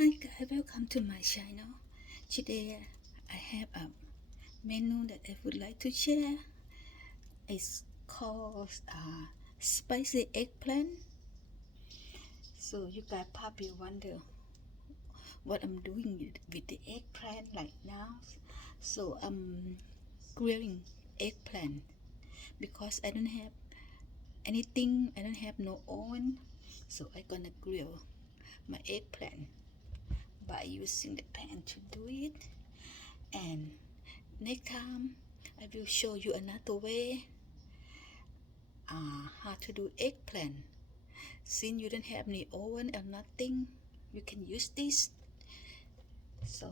Hi guys, welcome to my channel. Today I have a menu that I would like to share. It's called spicy eggplant. So you guys probably wonder what I'm doing with the eggplant right now. So I'm grilling eggplant because I don't have anything. I don't have no oven, so I'm gonna grill my eggplant by using the pan to do it. And next time I will show you another way how to do eggplant. Since you don't have any oven or nothing, you can use this. So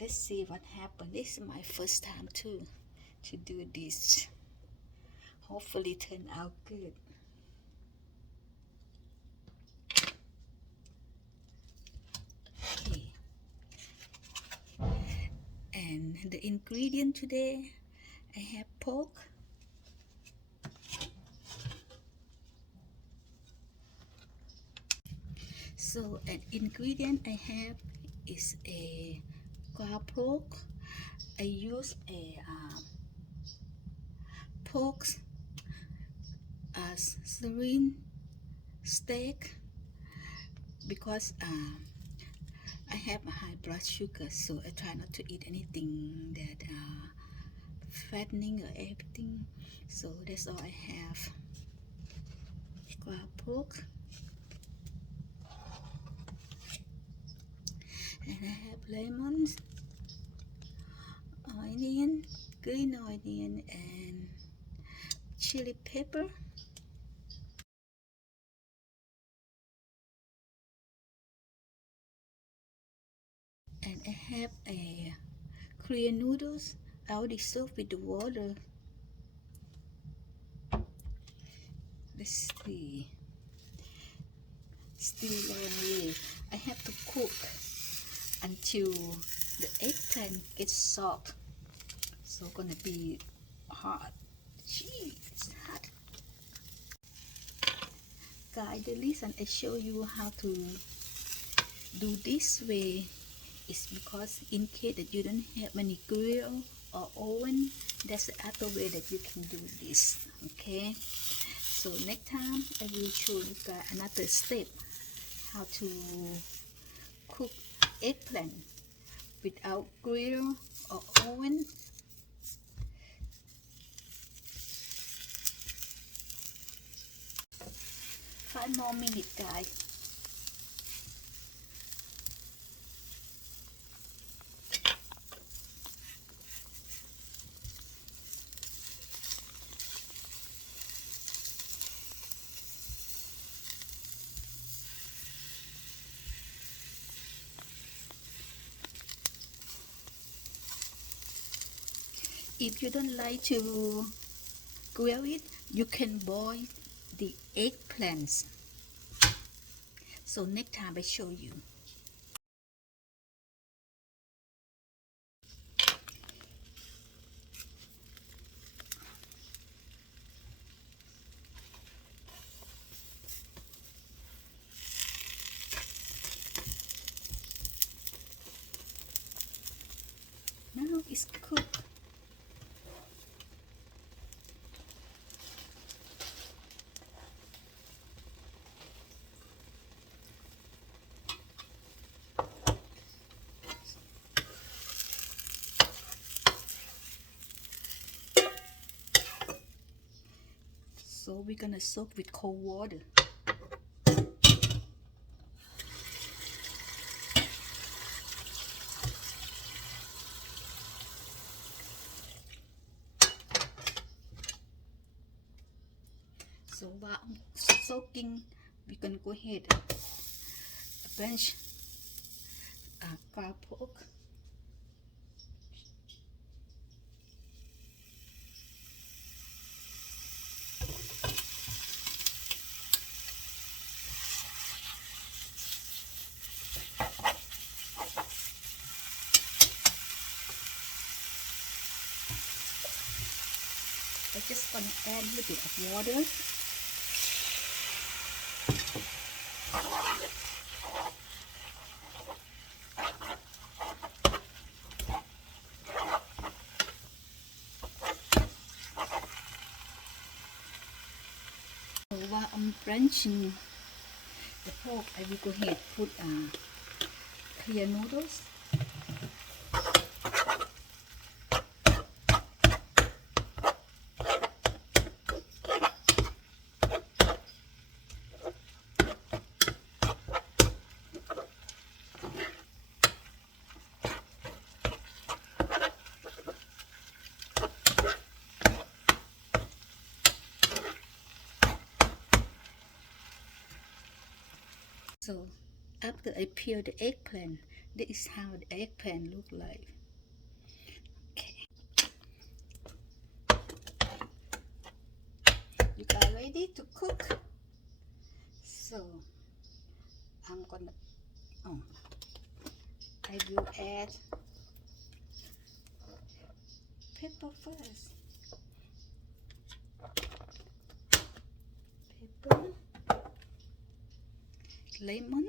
let's see what happens. This is my first time too to do this. Hopefully turn out good. Okay. And the ingredient today, I have pork, so an ingredient I have is a ground pork. I use a pork sirloin steak because I have a high blood sugar, so I try not to eat anything that fattening or everything. So that's all I have. Ground pork, and I have lemons, onion, green onion, and chili pepper. And I have a Korean noodles. I already soaked with the water. Let's see. Still long way. I have to cook until the eggplant gets soft. So gonna be hot. Gee, it's hot. Guys, the reason I show you how to do this way is because in case that you don't have any grill or oven, that's the other way that you can do this. Okay, so next time I will show you guys another step how to cook eggplant without grill or oven. 5 more minutes, guys. If you don't like to grill it, you can boil the eggplants. So next time I show you. Now it's cooked. So we're gonna soak with cold water. So while I'm soaking, we're gonna go ahead and blanch ground pork. I'm just gonna add a little bit of water. while I'm blanching the pork, I will go ahead put clear noodles. So after I peel the eggplant, this is how the eggplant look like. Okay. You guys ready to cook? So I'm gonna, I will add pepper first. Pepper, lemon,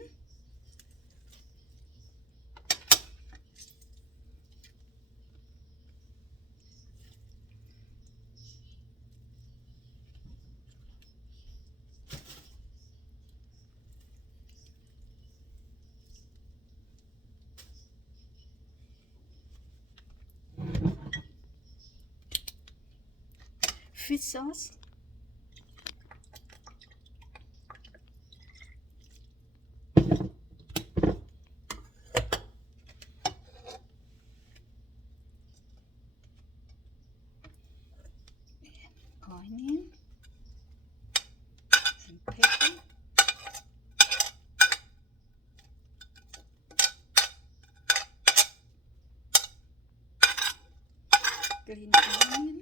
fish sauce, onion, and pepper. Green onion,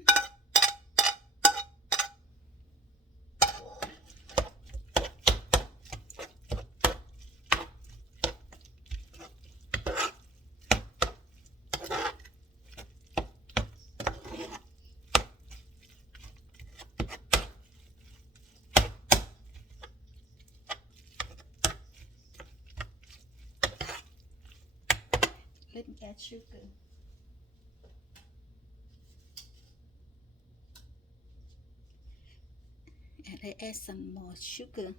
let me add sugar. And I add some more sugar.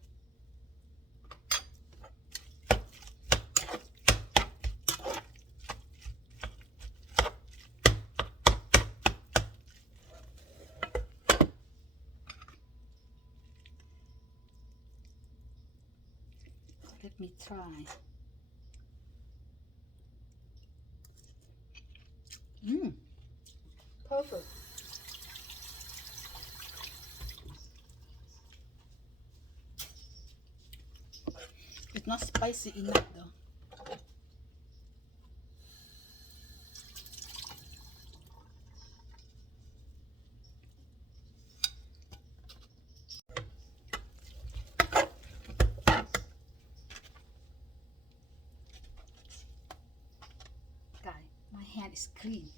Let me try. Perfect. It's not spicy enough though. Guys, my hand is clean.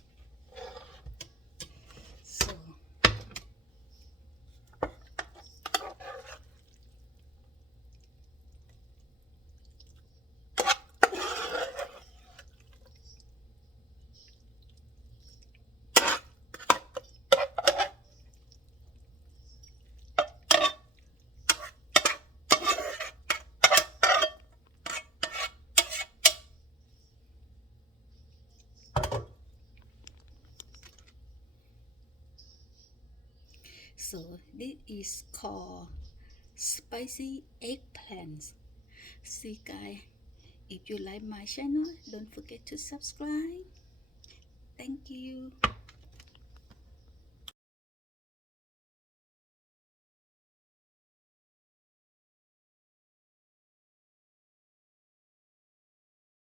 So this is called spicy eggplants. See guys, if you like my channel, don't forget to subscribe. Thank you.